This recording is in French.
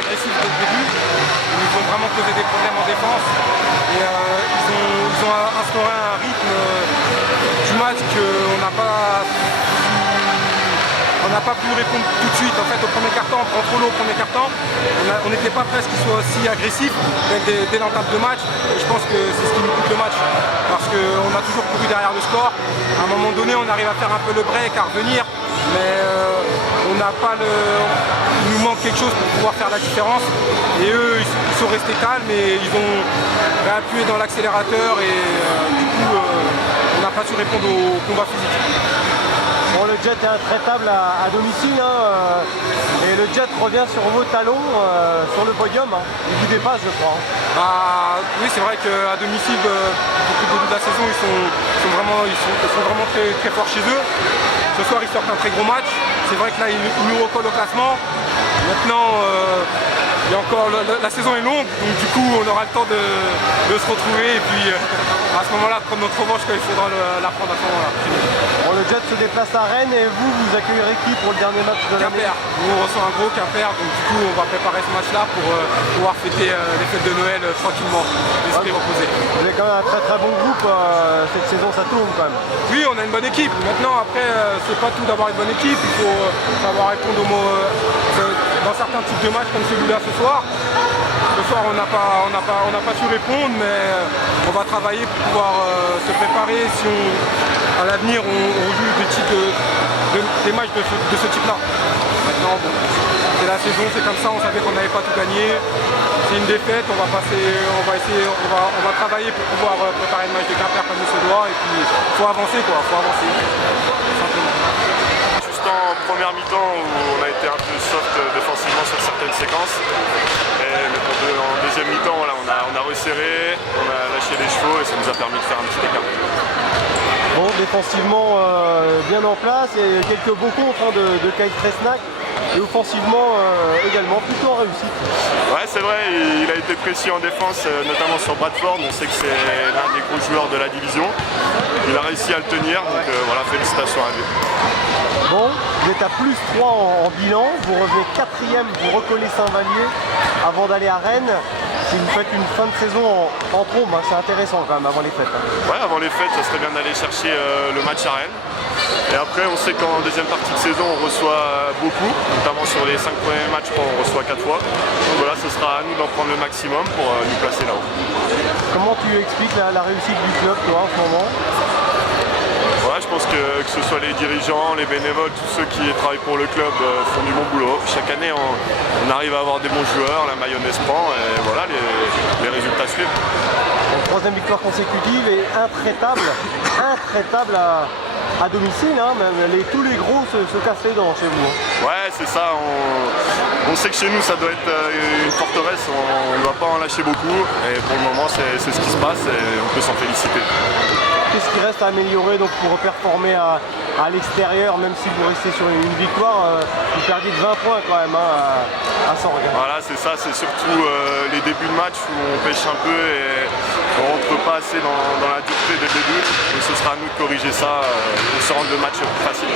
agressifs dès le début. Ils nous ont vraiment posé des problèmes en défense. Et ils ont instauré un rythme du match qu'on n'a pas pu répondre tout de suite. En fait, au premier quart-temps, on prend trop l'eau au premier quart-temps. On n'était pas prêt à ce qu'ils soient aussi agressifs dès l'entame de match. Et je pense que c'est ce qui nous coûte le match. Parce qu'on a toujours couru derrière le score. À un moment donné, on arrive à faire un peu le break, à revenir. Mais on n'a pas il nous manque quelque chose pour pouvoir faire la différence. Et eux, ils sont restés calmes et ils ont réappuyé dans l'accélérateur. Et du coup, on n'a pas su répondre au combat physique. Bon, le Jet est intraitable à domicile hein, et le Jet revient sur vos talons sur le podium. Hein. Il vous dépasse, je crois. Oui, c'est vrai qu'à domicile, depuis le début de la saison, ils sont vraiment très, très forts chez eux. Ce soir, ils sortent un très gros match. C'est vrai que là, ils nous recollent au classement. Maintenant, il y a encore la saison est longue, donc du coup, on aura le temps de se retrouver et puis à ce moment-là, prendre notre revanche quand il faudra la prendre à ce moment-là. Bon, le Jet se déplace à Rennes et vous accueillerez qui pour le dernier match de l'année? Quimper. Nous, on reçoit un gros Quimper, donc du coup, on va préparer ce match-là pour pouvoir fêter les fêtes de Noël tranquillement, l'esprit reposé. Vous avez quand même un très très bon groupe, cette saison ça tourne quand même. Oui, on a une bonne équipe. Maintenant, après, c'est pas tout d'avoir une bonne équipe, il faut savoir répondre aux mots dans certains types de matchs comme celui-là ce soir. Ce soir, on n'a pas su répondre, mais on va travailler pour pouvoir se préparer si à l'avenir on joue des matchs de ce type-là. Maintenant, bon, c'est la saison, c'est comme ça, on savait qu'on n'avait pas tout gagné. C'est une défaite, on va travailler pour pouvoir préparer le match de Quimper comme il se doit, et puis il faut avancer quoi, faut avancer, simplement. Juste en première mi-temps où on a été un peu soft défensivement sur certaines séquences. Et en deuxième mi-temps, voilà, on a resserré, on a lâché les chevaux et ça nous a permis de faire un petit écart. Bon, défensivement bien en place et quelques beaux contres de Kyle Tresnac. Et offensivement également plutôt en réussite. Ouais, c'est vrai, il a été précis en défense, notamment sur Bradford. On sait que c'est l'un des gros joueurs de la division. Il a réussi à le tenir, donc voilà, félicitations à lui. Bon, vous êtes à plus 3 en bilan, vous revenez 4e, vous recollez Saint-Vallier avant d'aller à Rennes. Si vous faites une fin de saison en trombe, hein, c'est intéressant quand même avant les fêtes. Hein. Ouais, avant les fêtes, ça serait bien d'aller chercher le match à Rennes. Et après, on sait qu'en deuxième partie de saison, on reçoit beaucoup, notamment sur les 5 premiers matchs, on reçoit 4 fois. Donc voilà, ce sera à nous d'en prendre le maximum pour nous placer là-haut. Comment tu expliques la réussite du club, toi, en ce moment? Ouais, je pense que ce soit les dirigeants, les bénévoles, tous ceux qui travaillent pour le club font du bon boulot. Chaque année, on arrive à avoir des bons joueurs, la mayonnaise prend et voilà, les résultats suivent. Donc, 3e victoire consécutive et intraitable à domicile, hein, même tous les gros se cassent les dents chez vous. Hein. Ouais, c'est ça, on sait que chez nous ça doit être une forteresse, on ne doit pas en lâcher beaucoup et pour le moment c'est ce qui se passe et on peut s'en féliciter. Qu'est-ce qui reste à améliorer donc, pour performer à l'extérieur, même si vous restez sur une victoire, vous perdiez de 20 points quand même hein, à Sorgue. Voilà, c'est ça, c'est surtout les débuts de match où on pêche un peu et on ne rentre pas assez dans la dureté dès le début. Donc ce sera à nous de corriger ça et se rendre le match plus facile.